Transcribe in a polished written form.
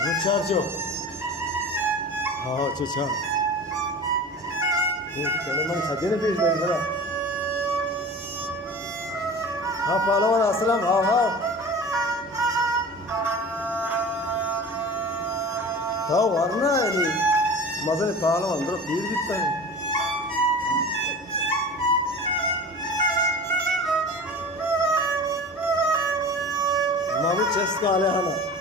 चार्जो हाँ अच्छा पहले मन सजे ने भेज देंगे बड़ा हाँ पालवान असलम हाँ हाँ था वरना है मजले पालवान अंदर पीर बिकता है मामू चेस का आले हाना